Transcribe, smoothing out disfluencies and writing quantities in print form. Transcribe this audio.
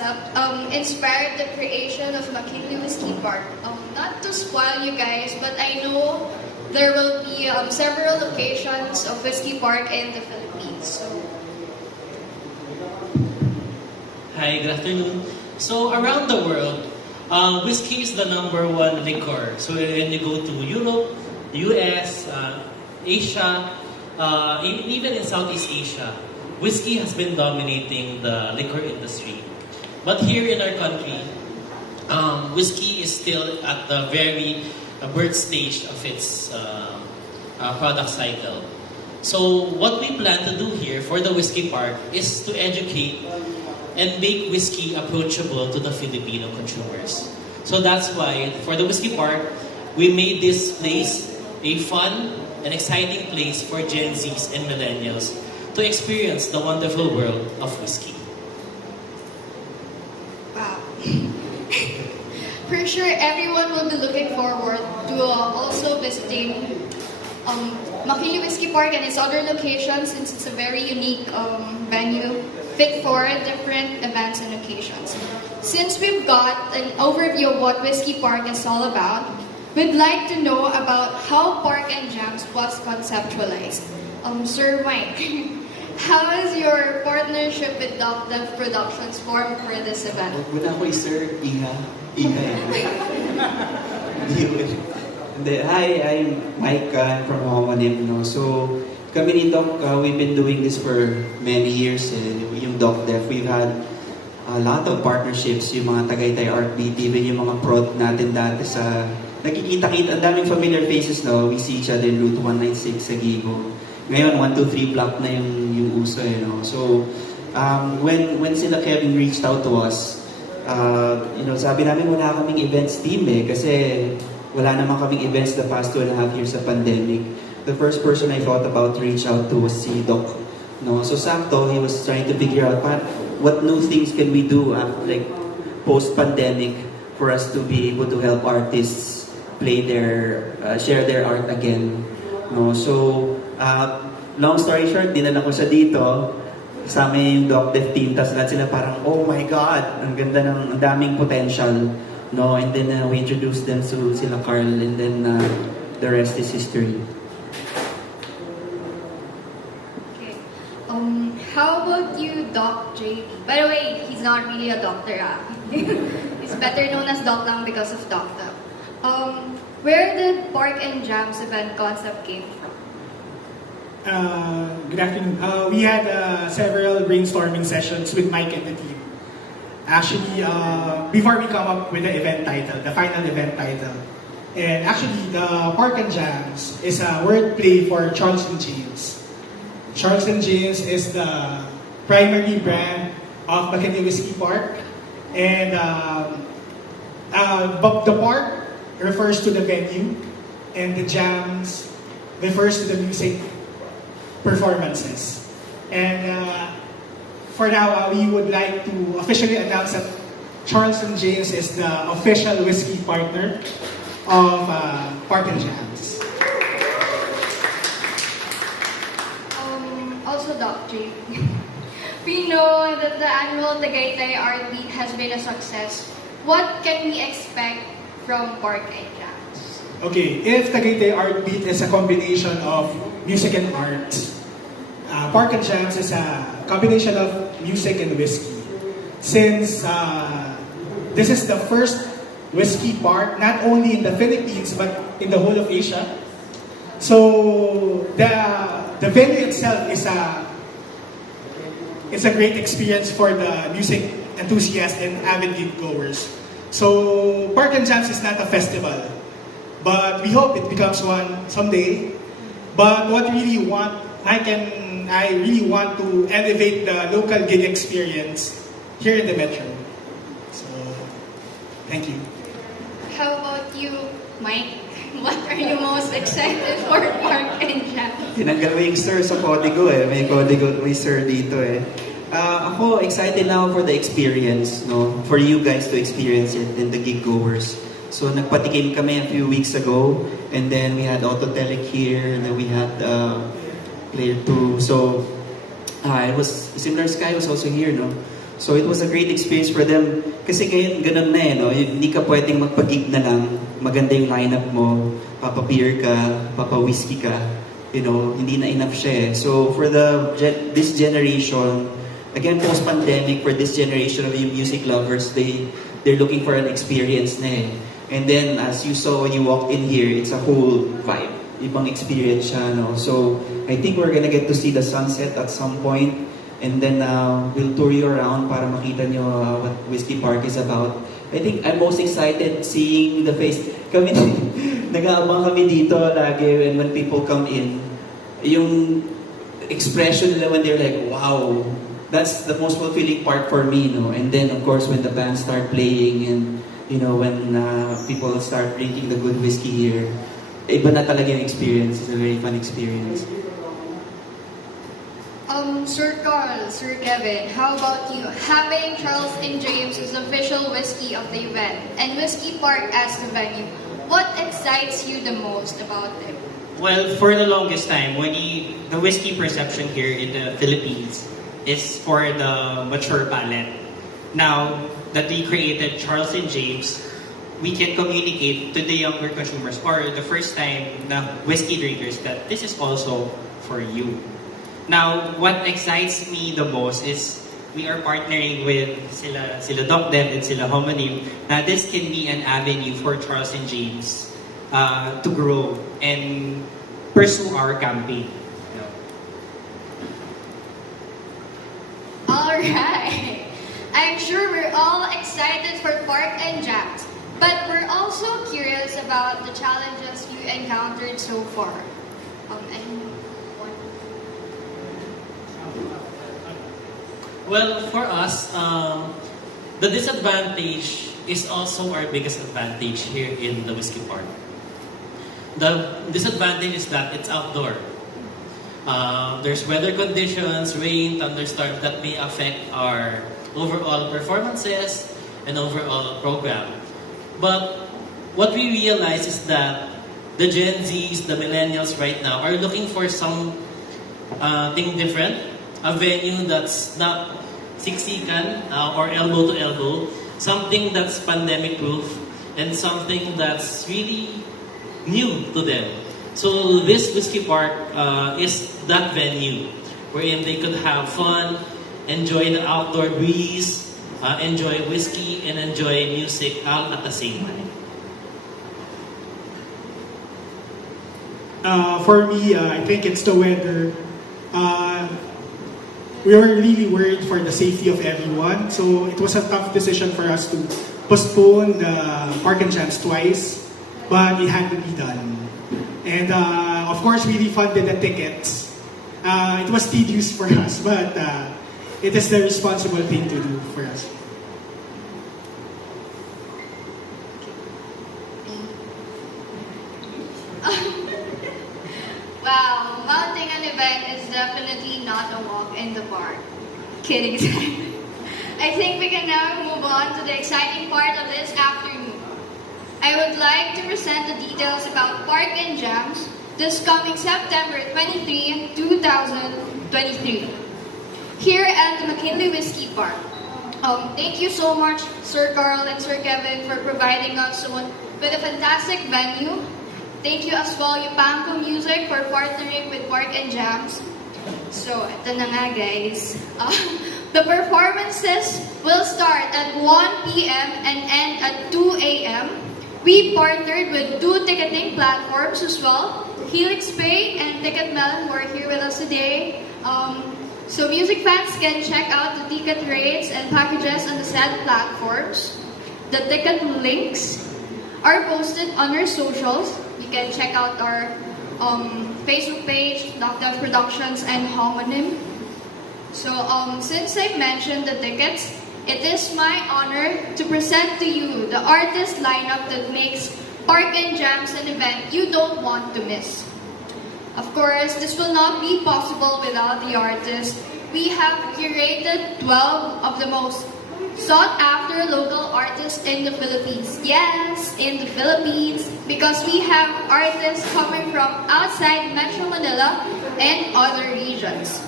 concept inspired the creation of McKinley Whiskey Park. Not to spoil you guys, but I know there will be several locations of Whiskey Park in the Philippines. So. Hi, good afternoon. So around the world, whiskey is the #1 liquor. So when you go to Europe, US, Asia, even in Southeast Asia, whiskey has been dominating the liquor industry. But here in our country, whiskey is still at the very birth stage of its product cycle. So what we plan to do here for the Whiskey Park is to educate and make whiskey approachable to the Filipino consumers. So that's why for the Whiskey Park, we made this place a fun and exciting place for Gen Zs and millennials to experience the wonderful world of whiskey. Wow. For sure, everyone will be looking forward to also visiting McKinley Whiskey Park and its other locations, since it's a very unique venue fit for different events and occasions. Since we've got an overview of what Whiskey Park is all about, we'd like to know about how Park and Jams was conceptualized. Sir Mike, how is your partnership with DocDef Productions formed for this event? Wala ko sir, Iha. Iha Hi, I'm Mike. I'm from Homonym. No? So, kami ni Doc, we've been doing this for many years. Yung DocDef, we've had a lot of partnerships. Yung mga Tagaytay Art Beat, even yung mga prod natin dati sa... Nakikita-kita, ang daming familiar faces, no? We see each other in Route 196 sa Gigo. Ngayon, 123 block na yung uso, no? So, when sila Kevin reached out to us, sabi namin wala kaming events team kasi wala naman kaming events the past 2.5 years sa pandemic. The first person I thought about to reach out to was si Doc. No? So sakto, he was trying to figure out what new things can we do like post-pandemic for us to be able to help artists play share their art again. No? So, long story short, dinala ko siya dito. Kasama yung DocDef team, tapos lahat sila parang, oh my God, ang ganda ang daming potential. No? And then we introduced them to sila Carl, and then the rest is history. How about you, Doc JB? By the way, he's not really a doctor. He's better known as Doc lang because of DocDef. Where did Park and Jams event concept came from? Good afternoon. We had several brainstorming sessions with Mike and the team. Actually, before we come up with the event title, the final event title. And actually, the Park and Jams is a wordplay for Charles & James. Charles & James is the primary brand of McKinley Whiskey Park. And the park refers to the venue, and the jams refers to the music performances. And for now, we would like to officially announce that Charles & James is the official whiskey partner of Park and Jams. Also, Doc J. We know that the annual Tagaytay Art Week has been a success. What can we expect from Park and Jams? Okay, if Tagaytay Art Beat is a combination of music and art, Park and Jams is a combination of music and whiskey. Since this is the first whiskey park, not only in the Philippines, but in the whole of Asia. So the venue itself is a great experience for the music enthusiasts and avid gig goers. So Park and Jams is not a festival, but we hope it becomes one someday. But what really I really want to elevate the local gig experience here in the Metro. So thank you. How about you, Mike? What are you most excited for Park and Jams? Tinanggal mo yung sir sa kodigo May kodigo, may sir dito Ako, excited now for the experience, no? For you guys to experience it and the gig goers. So, nagpatikim kami a few weeks ago, and then we had Autotelic here, and then we had Player 2. So, it was, Similar Sky was also here, no? So it was a great experience for them. Kasi ngayon, ganun na no? Hindi ka pwedeng magpag-gig na lang, maganda yung lineup mo, papa-beer ka, papa-whiskey ka, hindi na enough siya eh. So for this generation, again, post-pandemic, for this generation of music lovers, they're looking for an experience na eh. And then, as you saw when you walked in here, it's a whole vibe. Ibang experience siya, no? So, I think we're gonna get to see the sunset at some point. And then, we'll tour you around para makita nyo what Whisky Park is about. I think I'm most excited seeing the face. Kami, nag-aabang kami dito lagi and when people come in. Yung expression nila when they're like, wow, that's the most fulfilling part for me, no? And then, of course, when the band start playing and, when people start drinking the good whiskey here, iba na talaga yung experience. It's a very fun experience. Sir Carl, Sir Kevin, how about you? Having Charles and James as the official whiskey of the event and Whisky Park as the venue, what excites you the most about it? Well, for the longest time, the whiskey perception here in the Philippines is for the mature palate. Now that we created Charles and James, we can communicate to the younger consumers or the first time na whiskey drinkers that this is also for you. Now, what excites me the most is we are partnering with sila DocDef and sila Homonym na this can be an avenue for Charles and James to grow and pursue our campaign. Alright! I'm sure we're all excited for Park and Jams, but we're also curious about the challenges you encountered so far. Well, for us, the disadvantage is also our biggest advantage here in the Whisky Park. The disadvantage is that it's outdoor. There's weather conditions, rain, thunderstorms that may affect our overall performances and overall program. But what we realize is that the Gen Zs, the millennials right now are looking for something different, a venue that's not siksikan or elbow to elbow, something that's pandemic proof, and something that's really new to them. So this Whisky Park is that venue wherein they could have fun, enjoy the outdoor breeze, enjoy whiskey, and enjoy music all at the same time. For me, I think it's the weather. We were really worried for the safety of everyone, so it was a tough decision for us to postpone the Park and Jams twice, but it had to be done. And of course, we refunded the tickets. It was tedious for us, but it is the responsible thing to do for us. Wow, mounting an event is definitely not a walk in the park. Kidding aside. I think we can now move on to the exciting part of this afternoon. I would like to present the details about Park and Jams this coming September 23, 2023, here at the McKinley Whisky Park. Thank you so much, Sir Carl and Sir Kevin, for providing us with a fantastic venue. Thank you as well, Yupanko Music, for partnering with Park and Jams. So, ito na nga guys. The performances will start at 1 p.m. and end at 2 a.m. We partnered with 2 ticketing platforms as well, Helix Pay and Ticketmelon, who are here with us today. So music fans can check out the ticket rates and packages on the said platforms. The ticket links are posted on our socials. You can check out our Facebook page, DocDef Productions, and Homonym. So since I mentioned the tickets, it is my honor to present to you the artist lineup that makes Park and Jams an event you don't want to miss. Of course, this will not be possible without the artists. We have curated 12 of the most sought-after local artists in the Philippines. Yes, in the Philippines, because we have artists coming from outside Metro Manila and other regions.